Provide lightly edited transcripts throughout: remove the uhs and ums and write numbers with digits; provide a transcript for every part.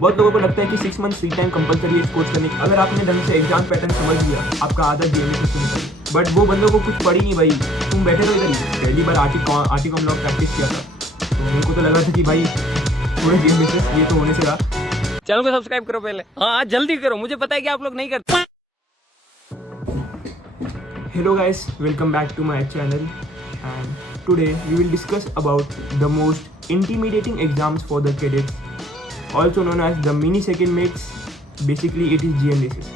बहुत लोगों को लगता है कि 6 मंथ फ्री टाइम कंपलसरी है इस कोर्स करने की। अगर आपने ढंग से एग्जाम पैटर्न समझ लिया, आपका आधा GMDSS से निकल। बट वो बंदों को कुछ पड़ी नहीं भाई, तुम बैठे रहो इधर ही। पहली बार आर्टिकॉम लॉग प्रैक्टिस किया था तो मेरे को तो लगा था कि भाई थोड़े GMDSS ये तो होने से रहा। चैनल को सब्सक्राइब करो पहले, हाँ जल्दी करो, मुझे पता है कि आप लोग नहीं करते। Hello guys, welcome back to my channel, and today we will discuss about the most intimidating exams for the cadets, also known as the mini second mates. Basically it is GMDSS.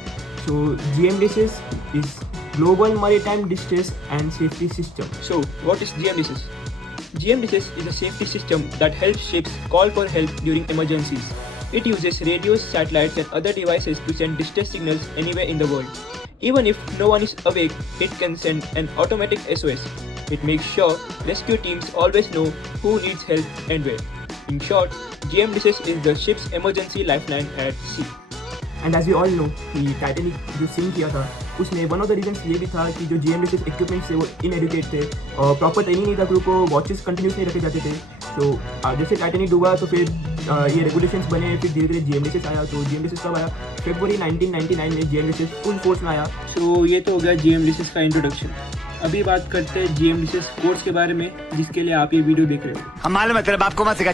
So GMDSS is Global Maritime Distress and Safety System. So what is GMDSS? GMDSS is a safety system that helps ships call for help during emergencies. It uses radios, satellites and other devices to send distress signals anywhere in the world. Even if no one is awake, it can send an automatic SOS. It makes sure rescue teams always know who needs help and where. In short, GMDSS is the ship's emergency lifeline at sea. And as we all know, कि Titanic जो sink किया था उसमें one of the reasons ये भी था कि जो GMDSS इक्विपमेंट्स थे वो इनएडुकेट थे और प्रॉपर ट्रेनिंग नहीं था, क्रू को वॉचेस कंटिन्यूस नहीं रखे जाते थे। तो जैसे टाइटैनिक डूबा तो फिर ये रेगुलेशंस बने, फिर धीरे धीरे GMDSS आया। तो GMDSS कब आया? फरवरी 1999 में GMDSS फुल फोर्स में आया। सो ये तो हो गया GMDSS का इंट्रोडक्शन। अभी बात करते हैं GMDSS कोर्स के बारे में जिसके लिए आप ये वीडियो देख रहे हो। हम मालूम है तेरे बाप को मत सिखा।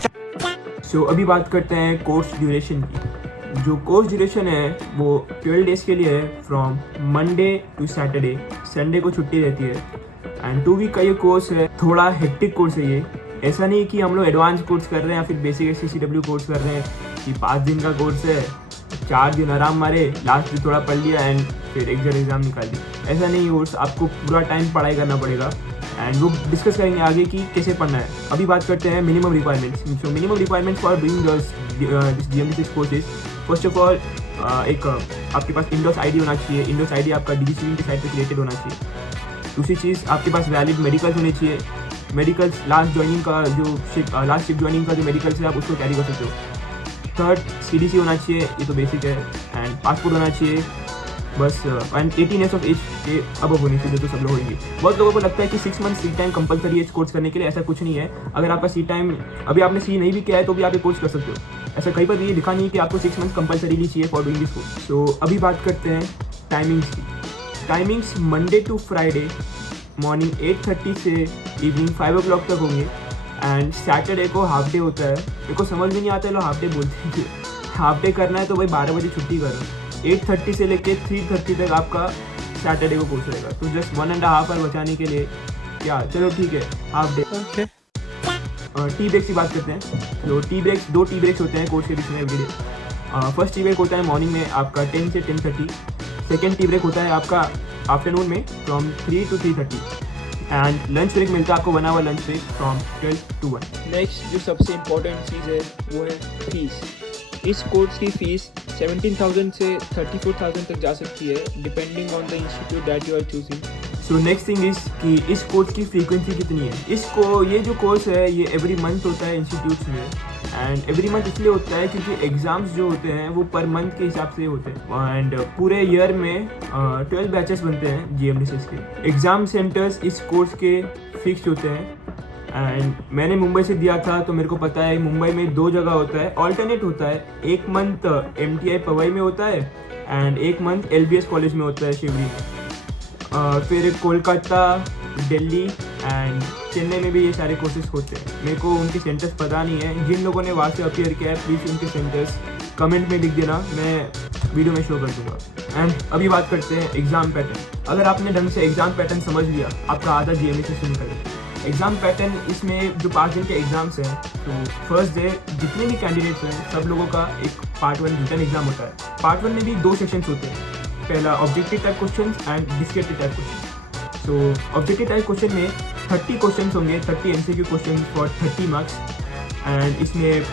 सो अभी बात करते हैं कोर्स ड्यूरेशन की। जो कोर्स ड्यूरेशन है वो 12 डेज़ के लिए है, from Monday to Saturday. Sunday को छुट्टी रहती है एंड 2 वीक का ये कोर्स है। थोड़ा हेक्टिक कोर्स है ये। ऐसा नहीं कि हम लोग एडवांस कोर्स कर रहे हैं या फिर बेसिक SCCW कोर्स कर रहे हैं कि 5 दिन का कोर्स है, 4 दिन आराम मारे, लास्ट दिन थोड़ा पढ़ लिया एंड फिर एग्ज़ाम निकाल दिया। ऐसा नहीं कोर्स, आपको पूरा टाइम पढ़ाई करना पड़ेगा एंड वो डिस्कस करेंगे आगे कि कैसे पढ़ना है। अभी बात करते हैं minimum requirements. So minimum requirements for doing this GMDSS courses. First of all एक आपके पास इंडोस ID होना चाहिए। इंडोस ID आपका DigiSwing के साइट पे क्रिएटेड होना चाहिए। दूसरी चीज़, आपके पास वैलिड मेडिकल्स होने चाहिए। मेडिकल्स लास्ट ज्वाइनिंग का जो लास्ट शिप ज्वाइनिंग का जो मेडिकल्स है आप उसको कैरी कर सकते हो। थर्ड, CDC होना चाहिए, ये तो बेसिक है, एंड पासपोर्ट होना चाहिए बस। एंड 18 ईयर्स ऑफ एज के अब होनी चाहिए तो सब लोग होंगे। बहुत लोगों को लगता है कि 6 मंथ फ्री टाइम कंपलसरी है इस कोर्स करने के लिए। ऐसा कुछ नहीं है। अगर आपका सी टाइम अभी आपने सी नहीं भी किया है तो भी आप ये कोर्स कर सकते हो। ऐसा कहीं पर भी ये लिखा नहीं है कि आपको 6 मंथ कंपलसरीली चाहिए for doing this course. So अभी बात करते हैं टाइमिंग्स की। Timings Monday to Friday morning 8:30 से इवनिंग 5 o'clock तक होंगे एंड सैटरडे को हाफ डे होता है। मेरे को समझ में नहीं आता है लोग हाफ डे बोलते हैं। हाफ डे करना है तो भाई 12 बजे छुट्टी करो। 8:30 से लेके 3:30 तक आपका सैटरडे को कोर्स रहेगा। तो जस्ट 1.5 आवर बचाने के लिए क्या, चलो ठीक है हाफ डे। टी ब्रेक्स की बात करते हैं। तो टी ब्रेक्स 2 टी ब्रेक्स होते हैं कोर्स के बीच में एवरीडे। फर्स्ट टी ब्रेक होता है मॉर्निंग में आपका 10 से 10:30। सेकेंड टी ब्रेक होता है आपका आफ्टरनून में from 3 to 3:30 and lunch break मिलता है आपको 1 hour lunch break from 12 to 1। Next जो सबसे इम्पोर्टेंट चीज़ है वो है फीस। इस कोर्स की फ़ीस 17,000 से 34,000 तक जा सकती है depending on the institute that you are choosing. So next thing is कि इस कोर्स की फ्रीक्वेंसी कितनी है। ये जो कोर्स है ये एवरी मंथ होता है इंस्टीट्यूट्स में एंड एवरी मंथ इसलिए होता है क्योंकि एग्ज़ाम्स जो होते हैं वो पर मंथ के हिसाब से होते हैं एंड पूरे ईयर में 12 बैचेस बनते हैं GMDSS के। एग्ज़ाम सेंटर्स इस कोर्स के फिक्स होते हैं एंड मैंने मुंबई से दिया था तो मेरे को पता है मुंबई में 2 जगह होता है, ऑल्टरनेट होता है। एक मंथ MTI पवई में होता है एंड एक मंथ LBS कॉलेज में होता है शिवरी में। फिर कोलकाता, दिल्ली एंड चेन्नई में भी ये सारे कोर्सेज होते हैं। मेरे को उनके सेंटर्स पता नहीं है। जिन लोगों ने वहाँ से अपीयर किया है प्लीज़ उनके सेंटर्स कमेंट में लिख देना, मैं वीडियो में शो कर दूँगा। एंड अभी बात करते हैं एग्ज़ाम पैटर्न। अगर आपने ढंग से एग्ज़ाम पैटर्न समझ लिया, आपका आधा GMDSS निकलेगा। एग्ज़ाम पैटर्न इसमें जो 5 दिन के एग्ज़ाम्स हैं, तो फर्स्ट डे जितने भी कैंडिडेट्स हैं सब लोगों का एक पार्ट 1 रिटन एग्ज़ाम होता है। पार्ट 1 में भी 2 सेक्शंस होते हैं। पहला objective type question and descriptive type question. So objective type question में 30 क्वेश्चन होंगे, 30 MCQ question for 30 marks and इसमें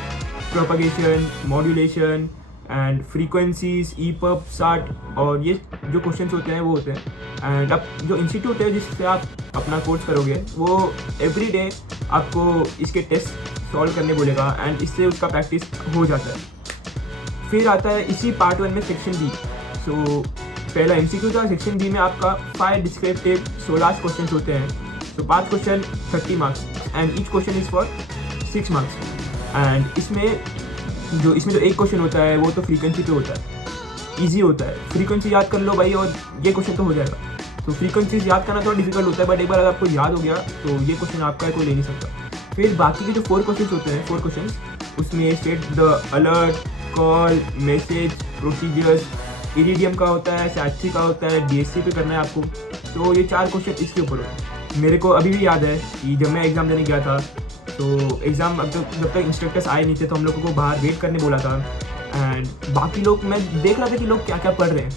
propagation, modulation and frequencies, EPUB, SAT और ये जो क्वेश्चंस होते हैं वो होते हैं। एंड अब जो इंस्टीट्यूट है जिससे आप अपना कोर्स करोगे वो एवरी डे आपको इसके टेस्ट सॉल्व करने बोलेगा एंड इससे उसका प्रैक्टिस हो जाता है। फिर आता है इसी पार्ट 1 में सेक्शन B। सो पहला MCQ था, सेक्शन B में आपका 5 डिस्क्रिप्टिव 16 क्वेश्चन होते हैं। तो 5 question 30 marks and each question is for 6 marks and इसमें जो इसमें जो एक क्वेश्चन होता है वो तो फ्रीक्वेंसी पे होता है, ईजी होता है, फ्रीक्वेंसी याद कर लो भाई और ये क्वेश्चन तो हो जाएगा। तो फ्रीक्वेंसीज याद करना थोड़ा डिफिकल्ट होता है, बट एक बार अगर आपको याद हो गया तो ये क्वेश्चन आपका है, कोई ले नहीं सकता। फिर बाकी के जो 4 क्वेश्चन होते हैं, 4 क्वेश्चन, उसमें set the alert, call, message, procedures, iridium का होता है, सैटसी का होता है, DSC पे करना है आपको। तो ये 4 क्वेश्चन इसके ऊपर होते हैं। मेरे को अभी भी याद है कि जब मैं एग्ज़ाम देने गया था तो एग्ज़ाम जब तक इंस्ट्रक्टर्स आए नहीं थे तो हम लोगों को बाहर वेट करने बोला था। एंड बाकी लोग, मैं देख रहा था कि लोग क्या क्या पढ़ रहे हैं।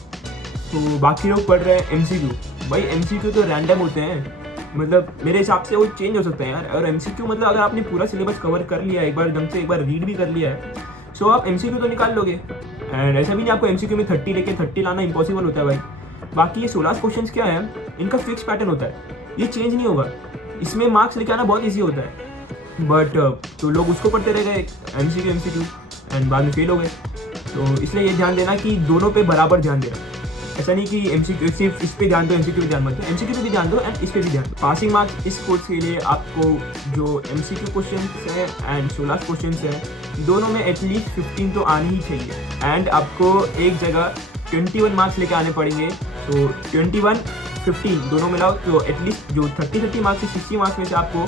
तो बाकी लोग पढ़ रहे हैं MCQ। भाई MCQ तो रैंडम होते हैं, मतलब मेरे हिसाब से वो चेंज हो सकते हैं यार। और MCQ मतलब अगर आपने पूरा सिलेबस कवर कर लिया है एक बार ढंग से, एक बार रीड भी कर लिया है, सो आप MCQ तो निकाल लोगे। एंड ऐसा भी नहीं आपको MCQ में 30 लेके 30 लाना इम्पॉसिबल होता है भाई। बाकी ये 16 क्वेश्चन क्या है, इनका फिक्स पैटर्न होता है, ये चेंज नहीं होगा। इसमें मार्क्स लेके आना बहुत ईजी होता है, बट तो लोग उसको पढ़ते रह गए MCQ एंड बाद में फेल हो गए। तो इसलिए ये ध्यान देना कि दोनों पे बराबर ध्यान देना। ऐसा नहीं कि MCQ सिर्फ इस पे ध्यान दो, MCQ पे ध्यान मत दो, MCQ पे भी ध्यान दो एंड इस पे भी ध्यान दो। पासिंग मार्क्स इस कोर्स के लिए आपको जो MCQ क्वेश्चन है एंड 16 क्वेश्चन है, दोनों में एटलीस्ट 15 तो आने ही चाहिए। एंड आपको एक जगह 21 मार्क्स लेके आने पड़ेंगे। तो 21, 15 दोनों मिलाओ तो एटलीस्ट जो 30 मार्क्स से 60 मार्क्स में से आपको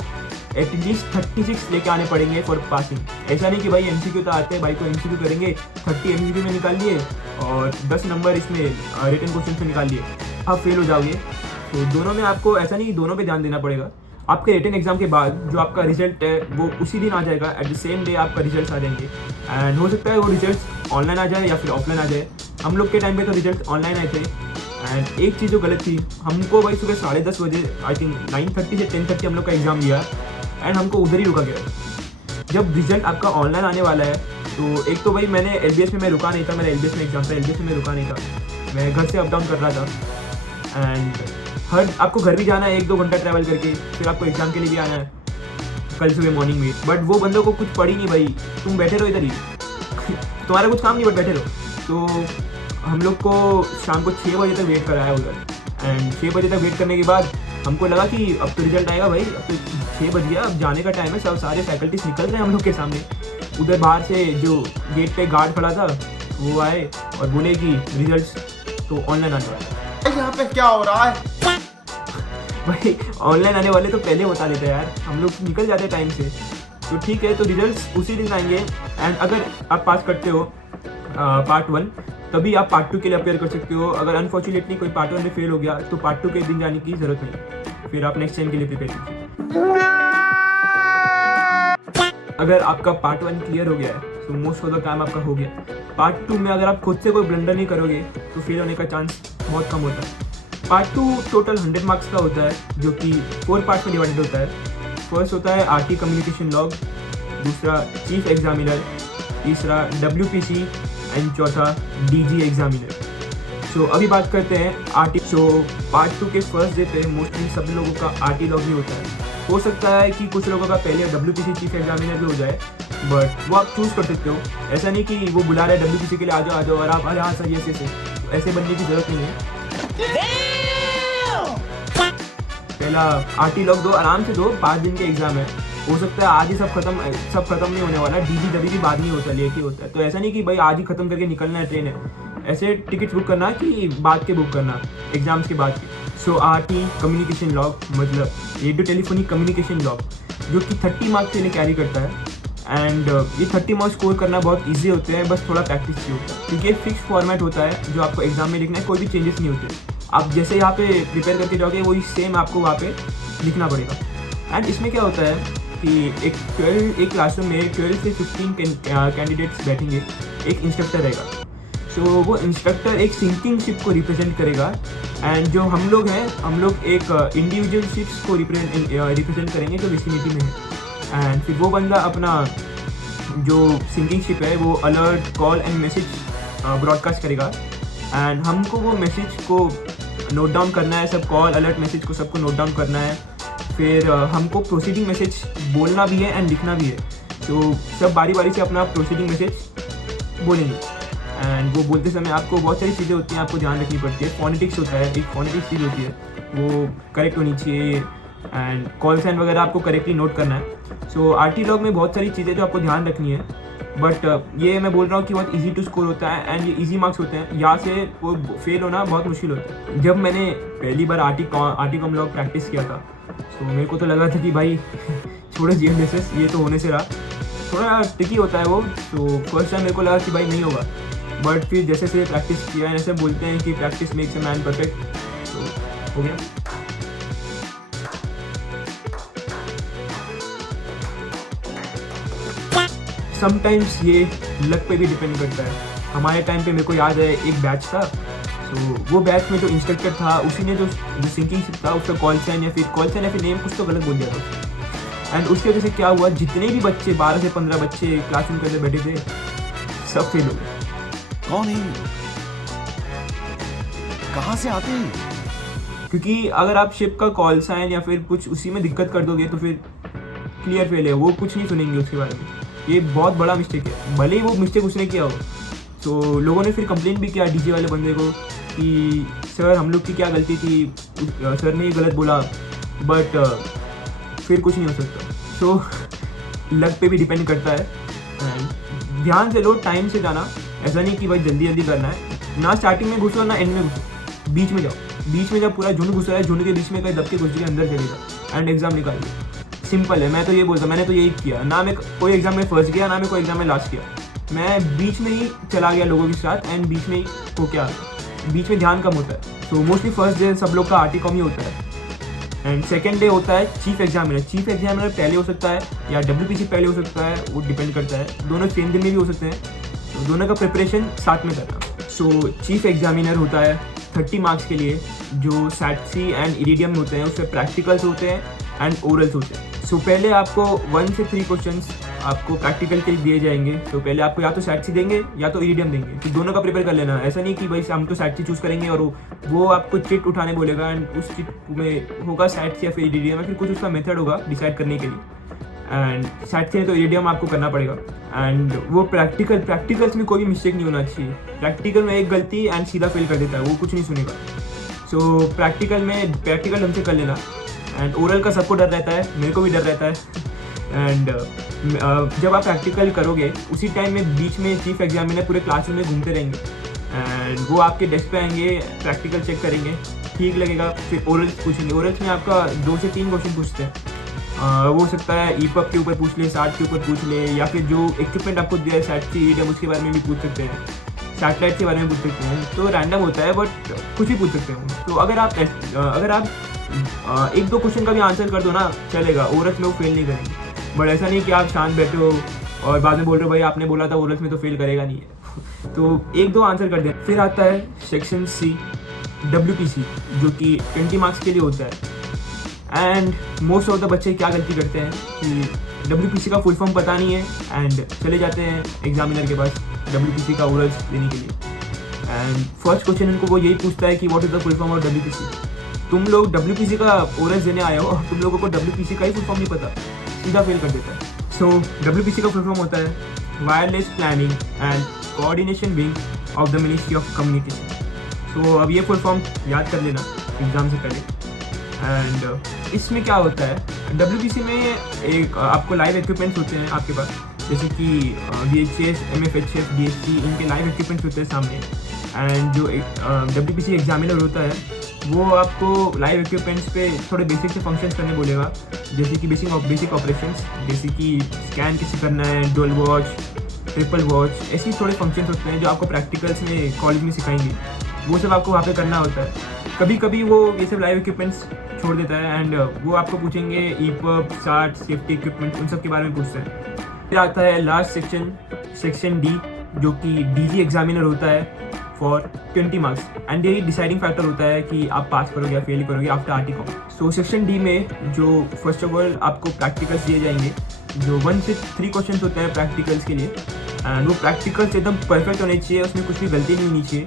एटलीस्ट 36 लेके आने पड़ेंगे फॉर पासिंग। ऐसा नहीं कि भाई MCQ तो आते हैं भाई को MCQ करेंगे, 30 MCQ में निकाल लिए और 10 नंबर इसमें रिटन क्वेश्चन से निकाल लिए, आप फेल हो जाओगे। तो दोनों में आपको ऐसा नहीं कि दोनों पे ध्यान देना पड़ेगा। आपके रिटन एग्जाम के बाद जो आपका रिजल्ट है वो उसी दिन आ जाएगा, एट द सेम डे आपका रिजल्ट आ जाएंगे। एंड हो सकता है वो रिजल्ट ऑनलाइन आ जाए या फिर ऑफलाइन आ जाए। हम लोग के टाइम पे तो रिजल्ट ऑनलाइन आए थे। एंड एक चीज़ जो गलत थी, हमको भाई सुबह 10:30 बजे, आई थिंक 9:30 से 10:30 हम लोग का एग्ज़ाम लिया एंड हमको उधर ही रुका गया। जब रिजल्ट आपका ऑनलाइन आने वाला है तो एक तो भाई मैंने LBS में मैं रुका नहीं था, मेरा LBS में एग्जाम था, LBS में मैं रुका नहीं था, मैं घर से अप डाउन कर रहा था। एंड आपको घर भी जाना है 1-2 घंटा ट्रैवल करके, फिर आपको एग्जाम के लिए भी आना है कल सुबह मॉर्निंग में। बट वो बंदों को कुछ पड़ी नहीं भाई, तुम बैठे रहो इधर ही तुम्हारा कुछ काम नहीं, बट बैठे रहो। तो हम लोग को शाम को 6 बजे तक वेट कराया उधर। एंड 6 बजे तक वेट करने के बाद हमको लगा कि अब तो रिजल्ट आएगा भाई, अब तो 6 बज गया, अब जाने का टाइम है, सब सारे फैकल्टीज निकल रहे हैं हम लोग के सामने। उधर बाहर से जो गेट पे गार्ड खड़ा था वो आए और बोले कि रिजल्ट तो ऑनलाइन आने वाला है। यहाँ पे क्या हो रहा है भाई ऑनलाइन आने वाले तो पहले बता देते यार, हम लोग निकल जाते टाइम से। तो ठीक है, तो रिजल्ट उसी दिन आएंगे। एंड अगर आप पास करते हो पार्ट 1 तभी आप पार्ट 2 के लिए अपेयर कर सकते हो। अगर अनफॉर्चुनेटली कोई पार्ट 1 में फेल हो गया तो पार्ट 2 के दिन जाने की जरूरत नहीं, फिर आप नेक्स्ट टाइम के लिए प्रिपेयर कीजिए। अगर आपका पार्ट 1 क्लियर हो गया है तो मोस्ट ऑफ द टाइम आपका हो गया। पार्ट 2 में अगर आप खुद से कोई ब्लंडर नहीं करोगे तो फेल होने का चांस बहुत कम होता है। पार्ट 2 टोटल 100 मार्क्स का होता है, जो कि 4 पार्ट्स में डिवाइडेड होता है। फर्स्ट होता है RT कम्युनिकेशन लॉग, दूसरा चीफ एग्जामिनर, तीसरा WPC एंड चौथा DG एग्जामिनर। सो अभी बात करते हैं RT। सो पार्ट 2 के फर्स्ट डे पे मोस्टली सब लोगों का RT लॉग ही होता है। हो सकता है कि कुछ लोगों का पहले WPC चीफ एग्जामिनर भी हो जाए, बट वो आप चूज़ कर सकते हो। ऐसा नहीं कि वो बुला रहे WPC के लिए आ जाओ और आप अरे हाँ सर ये से ऐसे बनने की जरूरत नहीं है। पहला RT लॉग दो, आराम से दो, 5 दिन के एग्जाम है। हो सकता है आज ही सब खत्म नहीं होने वाला, DG जब भी बाद नहीं होता, लेट ही होता है। तो ऐसा नहीं कि भाई आज ही खत्म करके निकलना है, ट्रेन है। ऐसे टिकट बुक करना कि बाद के बुक करना, एग्जाम्स के बाद के। सो RT कम्युनिकेशन लॉग मतलब रेडियो टेलीफोनिक कम्युनिकेशन लॉग, जो कि 30 मार्क्स के लिए कैरी करता है। एंड ये 30 मार्क्स स्कोर करना बहुत ईजी होते हैं, बस थोड़ा प्रैक्टिस चाहिए होता है, क्योंकि एक फिक्स फॉर्मेट होता है जो आपको एग्जाम में लिखना है, कोई भी चेंजेस नहीं होते। आप जैसे यहाँ पे प्रिपेयर करके जाओगे वही सेम आपको वहाँ पे लिखना पड़ेगा। एंड इसमें क्या होता है कि एक क्लासरूम में 12 से 15 कैंडिडेट्स बैठेंगे, एक इंस्ट्रक्टर रहेगा। सो वो इंस्ट्रक्टर एक सिंकिंग शिप को रिप्रेजेंट करेगा। एंड जो हम लोग हैं, हम लोग एक इंडिविजुअल शिप्स को रिप्रेजेंट करेंगे जो विसिनिटी में है। एंड फिर वो बंदा अपना जो सिंकिंग शिप है वो alert, call and message broadcast करेगा। एंड हमको वो मैसेज को नोट डाउन करना है, सब कॉल, अलर्ट, मैसेज को सबको नोट डाउन करना है। फिर हमको प्रोसीडिंग मैसेज बोलना भी है एंड लिखना भी है। तो सब बारी बारी से अपना प्रोसीडिंग मैसेज बोलेंगे। एंड वो बोलते समय आपको बहुत सारी चीज़ें होती हैं, आपको ध्यान रखनी पड़ती है। फोनेटिक्स होता है, एक फोनेटिक्स चीज़ होती है, वो करेक्ट होनी चाहिए। एंड कॉल साइन वगैरह आपको करेक्टली नोट करना है। सो RT लॉग में बहुत सारी चीज़ें जो आपको ध्यान रखनी है। बट ये मैं बोल रहा हूँ कि बहुत इजी टू स्कोर होता है एंड ये इजी मार्क्स होते हैं, यहाँ से वो फेल होना बहुत मुश्किल होता है। जब मैंने पहली बार आर्टी कॉम लॉग प्रैक्टिस किया था तो मेरे को तो लगा था कि भाई छोड़ो GMSS, ये तो होने से रहा, थोड़ा ट्रिकी होता है वो। तो फर्स्ट टाइम मेरे को लगा कि भाई नहीं होगा, बट फिर जैसे से प्रैक्टिस किया है, ऐसे बोलते हैं कि practice makes a man perfect, तो हो गया। समटाइम्स ये लक पे भी डिपेंड करता है। हमारे टाइम पे मेरे को याद है एक बैच था, तो वो बैच में जो इंस्ट्रक्टर था उसी ने जो सिंकिंग था उसका कॉल साइन या फिर नेम कुछ तो गलत बोल दिया था उसने। एंड उसकी वजह से क्या हुआ, जितने भी बच्चे 12 से 15 बच्चे क्लासरूम के अंदर बैठे थे सब फेल हो गए। कौन है ये? कहाँ से आते हैं? क्योंकि अगर आप शिप का कॉल साइन या फिर कुछ उसी में दिक्कत कर दोगे तो फिर क्लियर फेल है, वो कुछ नहीं सुनेंगे उसके बारे में। ये बहुत बड़ा मिस्टेक है, भले ही वो मिस्टेक उसने किया हो। तो लोगों ने फिर कंप्लेंट भी किया डीजे वाले बंदे को कि सर हम लोग की क्या गलती थी, सर ने ये गलत बोला, बट फिर कुछ नहीं हो सकता। सो लक पे भी डिपेंड करता है। एंड ध्यान से लो, टाइम से जाना, ऐसा नहीं कि भाई जल्दी जल्दी करना है, ना स्टार्टिंग में घुसो ना एंड में घुसो, बीच में जाओ। बीच में जब पूरा झुंड घुस रहा है, झुंड के बीच में कहीं दब के घुस के अंदर चलेगा एंड एग्जाम निकाल लिया। सिंपल है, मैं तो ये बोलता, मैंने तो यही किया, ना मैं कोई एग्जाम में फर्स्ट गया, ना मैं कोई एग्जाम में लास्ट किया, मैं बीच में ही चला गया लोगों के साथ एंड बीच में ही हो क्या, बीच में ध्यान कम होता है। तो मोस्टली फर्स्ट डे सब लोग का आर्टी कॉम ही होता है एंड सेकेंड डे होता है चीफ एग्जामिनर। चीफ एग्जामिनर पहले हो सकता है या WPC पहले हो सकता है, वो डिपेंड करता है, दोनों सेम दिन में भी हो सकते हैं, तो दोनों का प्रिपरेशन साथ में करना। सो चीफ एग्जामिनर होता है 30 मार्क्स के लिए, जो SATC एंड इरिडियम होते हैं उससे प्रैक्टिकल्स होते हैं एंड ओरल्स होते हैं। सो पहले आपको 1 से 3 क्वेश्चंस आपको प्रैक्टिकल के लिए दिए जाएंगे। तो पहले आपको या तो SATC देंगे या तो इरिडियम देंगे, तो दोनों का प्रिपेयर कर लेना। ऐसा नहीं कि भाई हम तो SATC चूज़ करेंगे और वो आपको चिट उठाने बोलेगा एंड उस चिट में होगा SATC या फिर इरिडियम या फिर कुछ उसका मेथड होगा डिसाइड करने के लिए। एंड SATC है तो इरिडियम आपको करना पड़ेगा। एंड वो प्रैक्टिकल्स में कोई भी मिस्टेक नहीं होना चाहिए। प्रैक्टिकल में एक गलती एंड सीधा फेल कर देता है, वो कुछ नहीं सुनेगा। सो प्रैक्टिकल ढंग से कर लेना। एंड ओरल का सबको डर रहता है, मेरे को भी डर रहता है। एंड जब आप प्रैक्टिकल करोगे उसी टाइम में बीच में चीफ एग्जामिनर पूरे क्लासरूम में घूमते रहेंगे एंड वो आपके डेस्क पे आएंगे, प्रैक्टिकल चेक करेंगे, ठीक लगेगा फिर ओरल्स पूछेंगे। ओरल्स में आपका 2 से 3 क्वेश्चन पूछते हैं। वो हो सकता है EPUB के ऊपर पूछ ले, SAT के ऊपर पूछ ले, या फिर जो इक्विपमेंट आपको दिया है SAT इरिडियम उसके बारे में भी पूछ सकते हैं, सैटेलाइट के बारे में पूछ सकते हैं। तो रैंडम होता है बट कुछ ही पूछ सकते हैं। तो अगर आप 1-2 क्वेश्चन का भी आंसर कर दो ना चलेगा, ओरल्स में वो फेल नहीं करेंगे। बट ऐसा नहीं कि आप शांत बैठे हो और बाद में बोल रहे हो भाई आपने बोला था ओरल्स में तो फेल करेगा नहीं है। तो 1-2 आंसर कर दें। फिर आता है सेक्शन C WPC, जो कि 20 मार्क्स के लिए होता है। एंड मोस्ट ऑफ द बच्चे क्या गलती करते हैं कि WPC का फुल फॉर्म पता नहीं है एंड चले जाते हैं एग्जामिनर के पास WPC का ओरल्स देने के लिए। एंड फर्स्ट क्वेश्चन उनको वो यही पूछता है कि what is the full form of WPC। तुम लोग WPC का ओरल्स देने आए हो और तुम लोगों को WPC का ही फुल फॉर्म नहीं पता, सीधा फेल कर देता है। सो WPC का फुल फॉर्म होता है wireless planning and coordination wing of the ministry of communication. So अब ये फुल फॉर्म याद कर लेना एग्जाम से पहले। एंड इसमें क्या होता है, WPC में एक आपको लाइव इक्विपमेंट्स होते हैं आपके पास, जैसे कि VHS, MFHS, DSC, इनके लाइव इक्विपमेंट्स होते हैं सामने। एंड जो WPC एग्जामिनर होता है वो आपको लाइव इक्विपमेंट्स पे थोड़े बेसिक से फंक्शंस करने बोलेगा, जैसे कि बेसिक ऑपरेशंस, जैसे कि स्कैन कैसे करना है, डुअल वॉच, ट्रिपल वॉच, ऐसे थोड़े फंक्शंस होते हैं जो आपको प्रैक्टिकल्स में कॉलेज में सिखाएंगे। वो सब आपको वहाँ पे करना होता है। कभी कभी वो ये सब लाइव इक्विपमेंट्स छोड़ देता है एंड वो आपको पूछेंगे EPUB, SAT, सेफ्टी इक्विपमेंट्स, उन सब के बारे में पूछते हैं। फिर आता है लास्ट सेक्शन D, जो कि DG एग्जामिनर होता है फॉर 20 मार्क्स एंड यही डिसाइडिंग फैक्टर होता है कि आप पास करोगे या फेल करोगे आफ्टर आर्टी कॉम। सो सेक्शन D में जो फर्स्ट ऑफ ऑल आपको प्रैक्टिकल्स दिए जाएंगे, जो 1 से 3 क्वेश्चन होते हैं प्रैक्टिकल्स के लिए। एंड वो प्रैक्टिकल्स एकदम परफेक्ट होने चाहिए, उसमें कुछ भी गलती नहीं होनी चाहिए।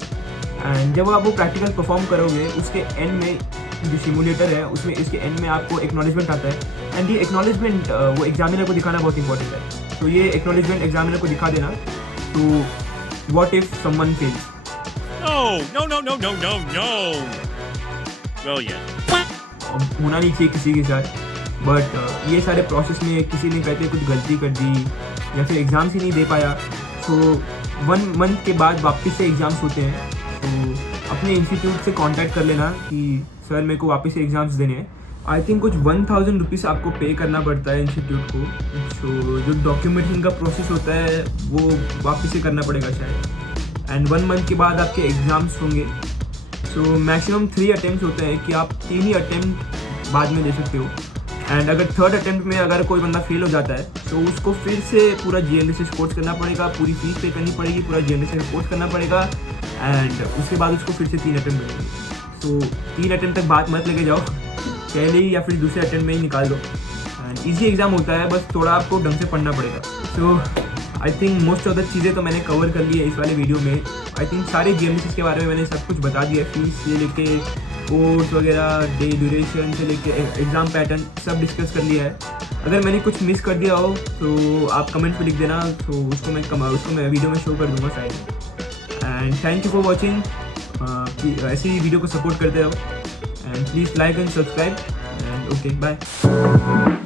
एंड जब आप वो प्रैक्टिकल परफॉर्म करोगे उसके एंड में जो सिमुलेटर है उसमें इसके एंड में आपको एक्नॉलेजमेंट आता है। एंड ये एक्नॉलेजमेंट वो एग्जामिनर को दिखाना बहुत इंपॉर्टेंट है। तो ये एक्नॉलेजमेंट एग्जामिनर को दिखा देना। तो what if someone fails. No. Brilliant. होना नहीं चाहिए किसी के साथ, बट ये सारे प्रोसेस में किसी ने करके कुछ गलती कर दी या फिर एग्ज़ाम्स ही नहीं दे पाया, तो 1 मंथ के बाद वापस से एग्ज़ाम्स होते हैं। तो अपने इंस्टीट्यूट से कांटेक्ट कर लेना कि सर मेरे को वापस से एग्ज़ाम्स देने हैं। आई थिंक कुछ 1000 रुपीज़ आपको पे करना पड़ता है इंस्टीट्यूट को। सो जो डॉक्यूमेंटेशन का प्रोसेस होता है वो वापस से करना पड़ेगा शायद। एंड 1 मंथ के बाद आपके एग्ज़ाम्स होंगे। सो मैक्सिमम 3 अटैम्प्ट होते हैं कि आप 3 ही अटैम्प्ट बाद में दे सकते हो। एंड अगर 3rd अटैम्प्ट में अगर कोई बंदा फेल हो जाता है तो उसको फिर से पूरा GNDSS कोर्स करना पड़ेगा, पूरी फीस पे करनी पड़ेगी, पूरा GNDSS कोर्स करना पड़ेगा। एंड उसके बाद उसको फिर से 3 अटैम्प्ट मिलेंगे। सो 3 अटैम्प्ट तक बात मत लेके जाओ, पहले ही या फिर दूसरे अटैम्प्ट में ही निकाल दो। एंड ईजी एग्ज़ाम होता है, बस थोड़ा आपको ढंग से पढ़ना पड़ेगा। So I think most of the चीज़ें तो मैंने कवर कर ली है इस वाले वीडियो में। आई थिंक सारे GNDSS के बारे में मैंने सब कुछ बता दिया है, फीस से लेके कोर्स वगैरह, डे ड्यूरेशन से लेके एग्ज़ाम पैटर्न सब डिस्कस कर लिया है। अगर मैंने कुछ मिस कर दिया हो तो आप कमेंट में लिख देना, तो उसको मैं वीडियो में शो कर दूँगा शायद। And thank you for watching. ऐसे ही वीडियो को सपोर्ट करते रहो and please like and subscribe and okay bye.